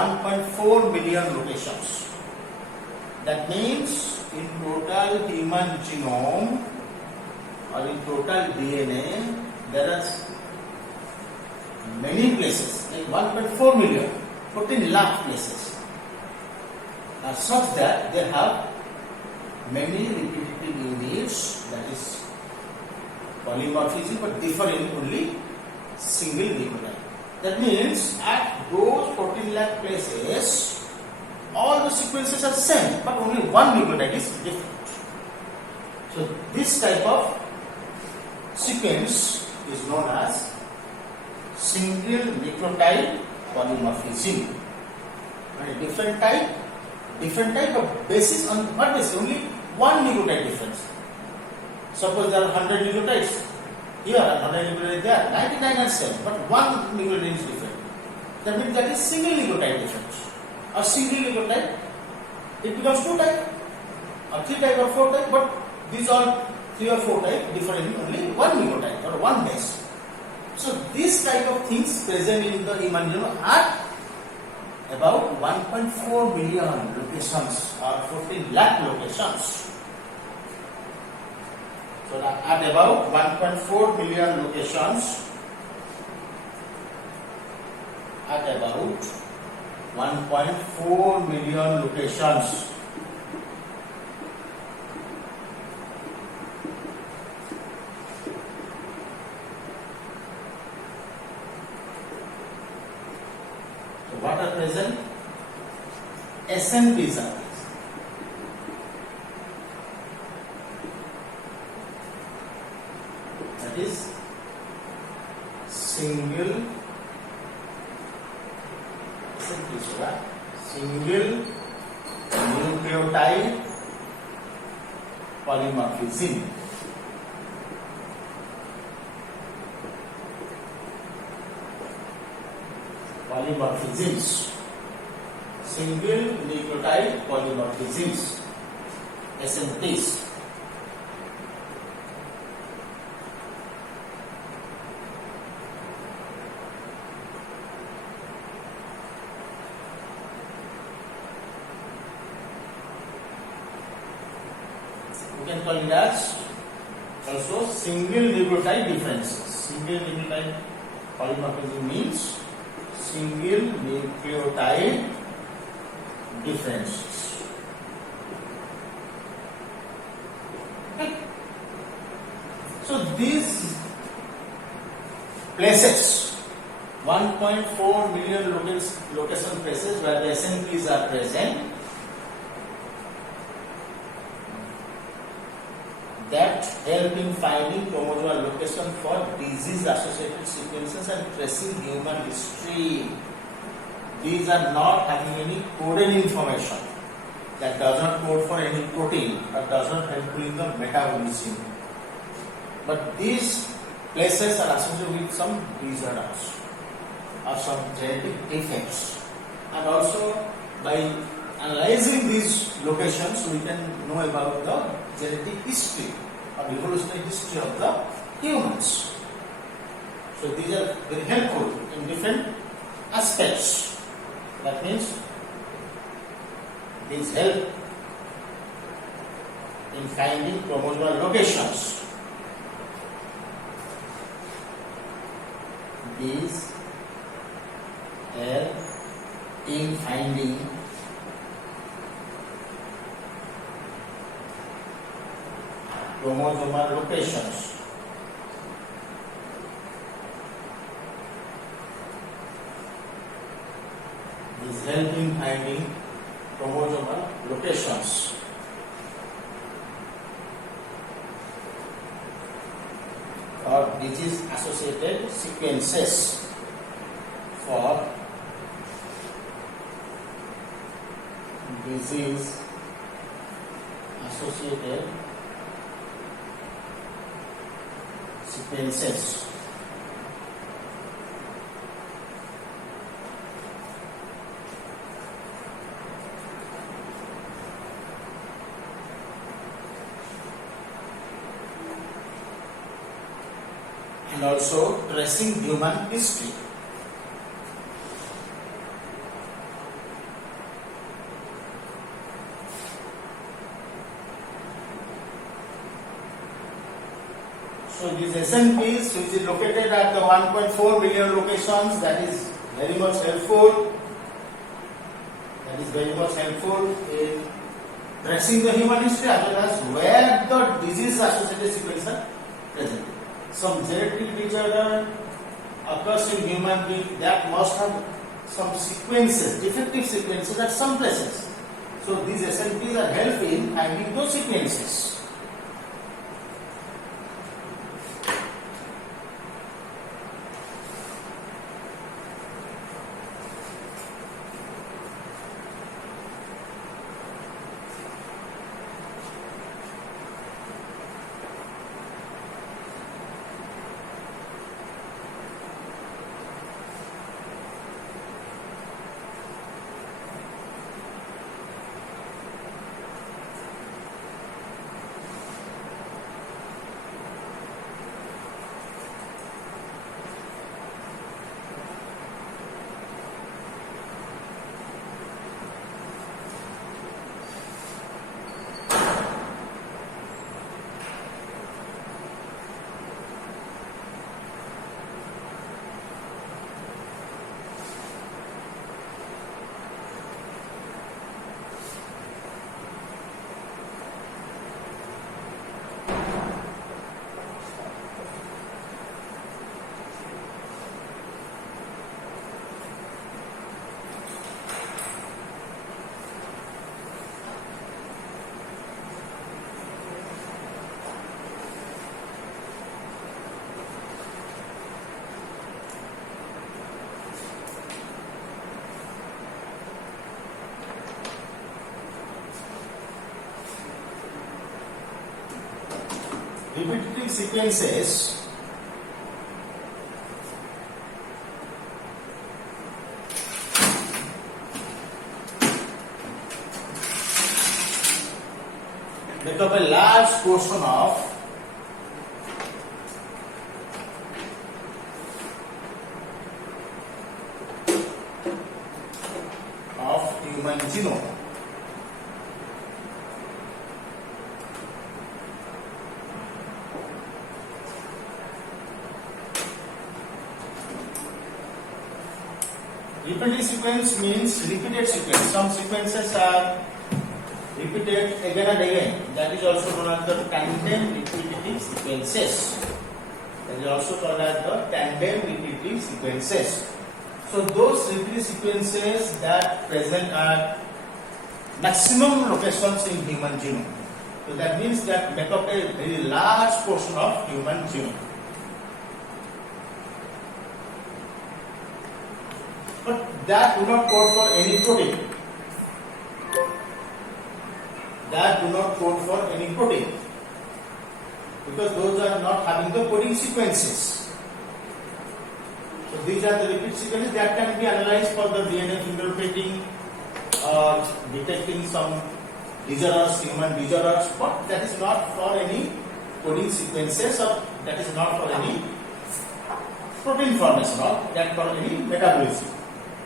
1.4 million locations. That means in total human genome or in total DNA, there are many places, like 1.4 million, 14 lakh places, such that they have many repetitive units, that is polymorphism, but differ in only single nucleotide. That means at those 14 lakh places, all the sequences are same, but only one nucleotide is different. So this type of sequence is known as single nucleotide polymorphism. And different type of basis on what basis? Only one nucleotide difference. Suppose there are 100 nucleotides here and 100 nucleotides there, 99 are same, but one nucleotide is different. That means that is single nucleotide difference. A single nucleotide, it becomes two type, or three type or four type, but these are 3 or 4 type differ in only one nucleotide or one base. So this type of things present in the human genome at about 1.4 million locations or 14 lakh locations. So at about 1.4 million locations, at about 1.4 million locations, what are present? SNPs are present. That is single nucleotide polymorphism. Polymorphisms, single nucleotide polymorphisms, SNPs. We can call it as also single nucleotide differences. Single nucleotide polymorphism means single nucleotide differences. Okay. So these places, 1.4 million location places where the SNPs are present, that help in finding chromosomal location for disease associated sequences and tracing human history. These are not having any coded information, that does not code for any protein or does not help in the metabolism. But these places are associated with some disorders or some genetic defects, and also by analyzing these locations we can know about the genetic history or evolutionary history of the humans. So these are very helpful in different aspects. That means these help in finding chromosomal locations. These help in finding chromosomal locations. These help in finding chromosomal locations. Or disease associated sequences for disease associated sequences. And also tracing human history. So these SNPs, which is located at the 1.4 million locations, that is very much helpful. That is very much helpful in tracing the human history as well as where the disease associated sequences are present. Some genetic disorder occurs in human being that must have some sequences, defective sequences at some places. So these SNPs are helpful in finding those sequences. Repetitive sequences make up a large portion of human genome. Repeated sequence means repeated sequence. Some sequences are repeated again and again. That is also known as the tandem repetitive sequences. That is also called as the tandem repetitive sequences. So those repeated sequences that present at maximum locations in human genome. So that means that make up a very large portion of human genome. But that do not code for any protein. That do not code for any protein. Because those are not having the coding sequences. So these are the repeat sequences that can be analyzed for the DNA fingerprinting or detecting some disorders, human disorders, but that is not for any coding sequences or that is not for any protein formation or that for any metabolism.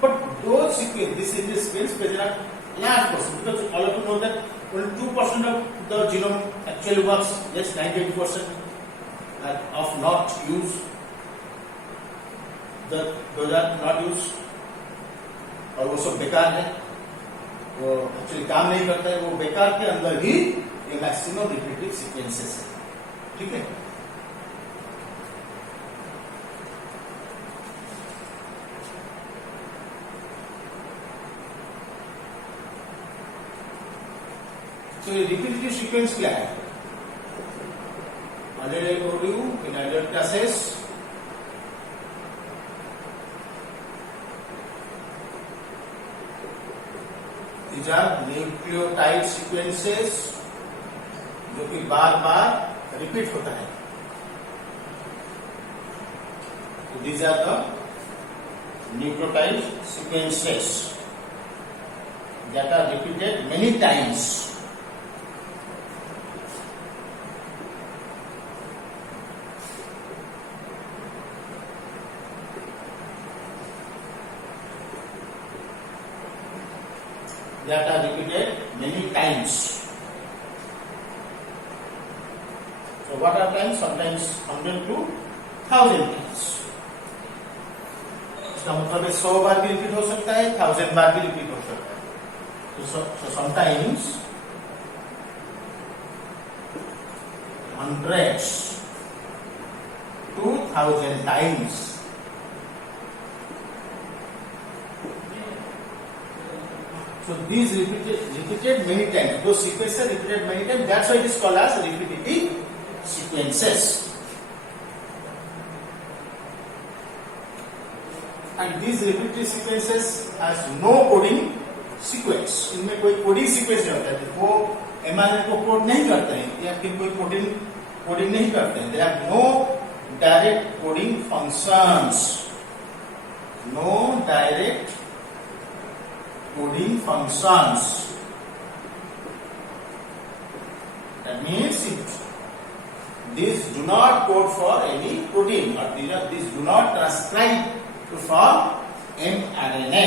But those sequences, this is the sequence present at large portion because all of you know that only 2% of the genome actually works, just 98% of not use. Those are not used और वो सब बेकार है, वो actually काम नहीं करता है, वो बेकार के अंदर ही ये मैक्सिमम रिपीटेड सीक्वेंसेस है. ठीक है. तो ये रिपीटेड सीक्वेंस क्या है? Already I told you in earlier classes these are nucleotide sequences जो कि बार बार रिपीट होता है. these are the nucleotide sequences that are repeated many times. That are repeated many times. So what are times? Sometimes 100 to 1000 times. इसका मतलब है 100 बार भी repeat हो सकता है, 1000 बार भी रिपीट हो सकता है. So sometimes hundreds to 1000 times. So these repeated many times. Those sequences are repeated many times. That's why it is called as repetitive sequences. And these repetitive sequences has no coding sequence. इनमें कोई coding sequence नहीं होता है. वो mRNA को code नहीं करते हैं या फिर कोई कोडिंग नहीं करते हैं. There are no direct coding functions. No direct coding functions. That means these do not code for any protein, or these do not transcribe to form mRNA,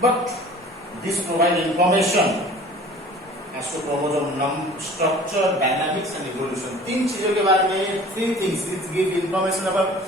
but these provide information as to chromosome structure, dynamics and evolution. 3 चीजों के बारे में, 3 things which give information about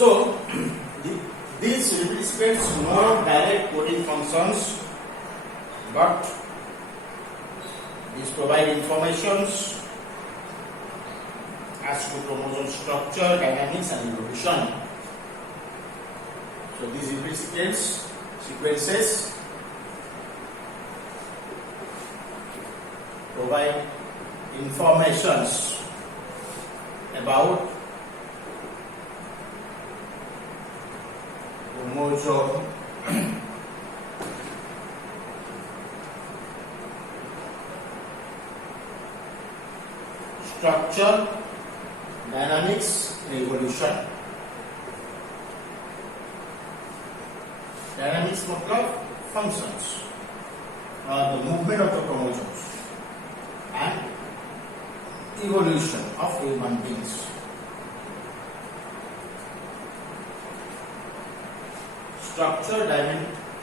So, these repeat no direct coding functions, but these provide informations as to chromosome structure, dynamics and evolution. So, these repeat sequences provide informations about chromosome structure, dynamics and evolution. Dynamics मतलब functions, the movement of the chromosomes, and evolution of human beings. Structure,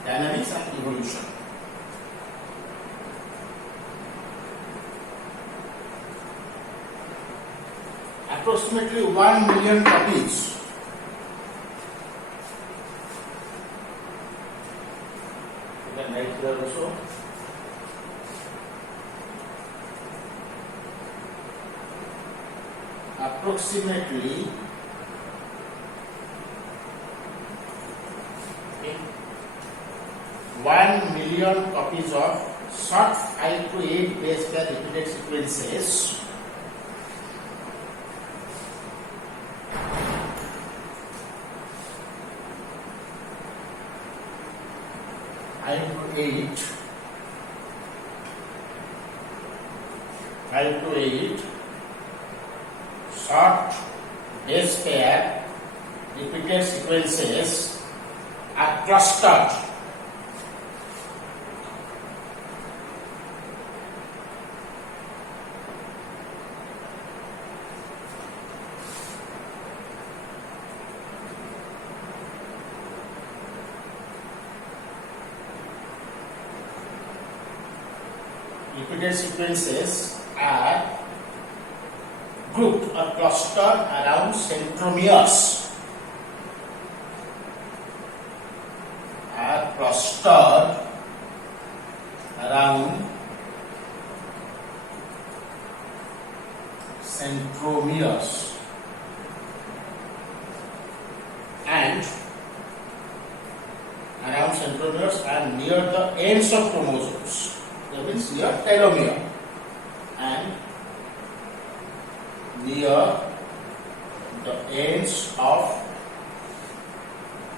dynamics and evolution. Approximately 1 million copies you can write here also. Approximately 1 million copies of short 5 to 8 base pair repeated sequences five to eight short base pair repeated sequences are clustered repeated sequences are grouped or clustered around centromeres. Are clustered around and around centromeres and near the ends of chromosomes. That means near telomere and near the ends of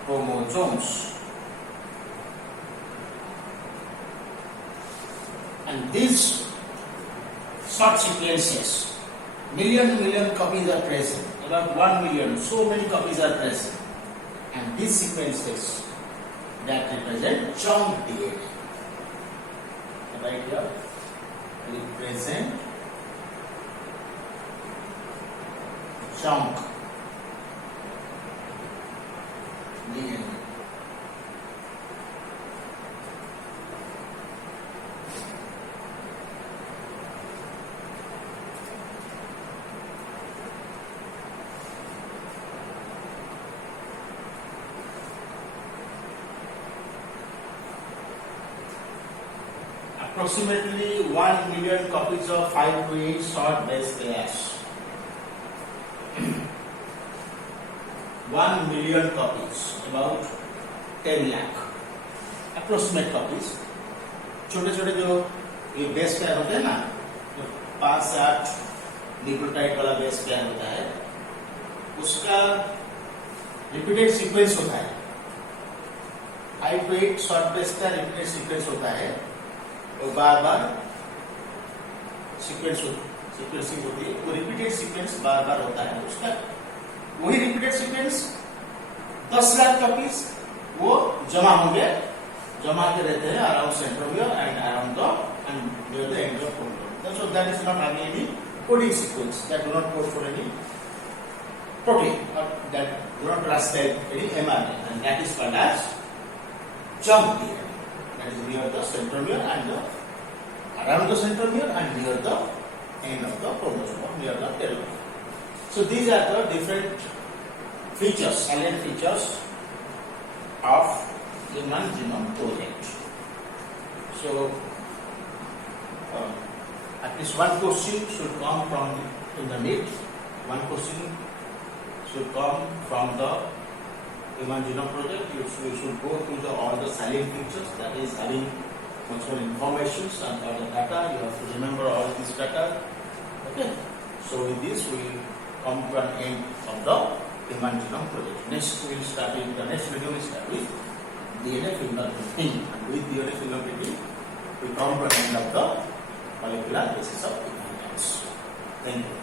chromosomes. And these short sequences, million copies are present, about 1 million, so many copies are present. And these sequences that represent chunk DNA. Right here, represent chunk DNA. Approximately 1 million copies of 5 to 8 short base pairs. 1 million copies, about 10 lakh approximate copies. छोटे छोटे जो ये base pair होते हैं ना, जो 5 से 8 nucleotide वाला बेस पेयर होता है, उसका रिपीटेड सीक्वेंस होता है. 5 to 8 short base pair repeated sequence होता है. और बार बार सीक्वेंसिंग होती है. वो रिपीटेड सीक्वेंस बार बार होता है. उसका वही रिपीटेड सीक्वेंस 10 लाख कॉपीज वो जमा होंगे, जमा के रहते हैं around centromere and around the end near the end of chromosome. So that is not having any coding sequence, that do not code for any protein or that do not transcribe any mRNA, and that is called as chunk DNA. That is near the centromere and around the centromere and near the end of the chromosome or near the telomere. So these are the different features, salient features of Human Genome Project. So at least one question should come from in the NEET. One question should come from the Human Genome Project. You should go through all the salient features, that is having functional information and all the data. You have to remember all this data. Okay. So with this we will come to an end of the Human Genome Project. Next we will start in the next video. We start with DNA fingerprinting, and with DNA fingerprinting we come to an end of the molecular basis of inheritance. Thank you.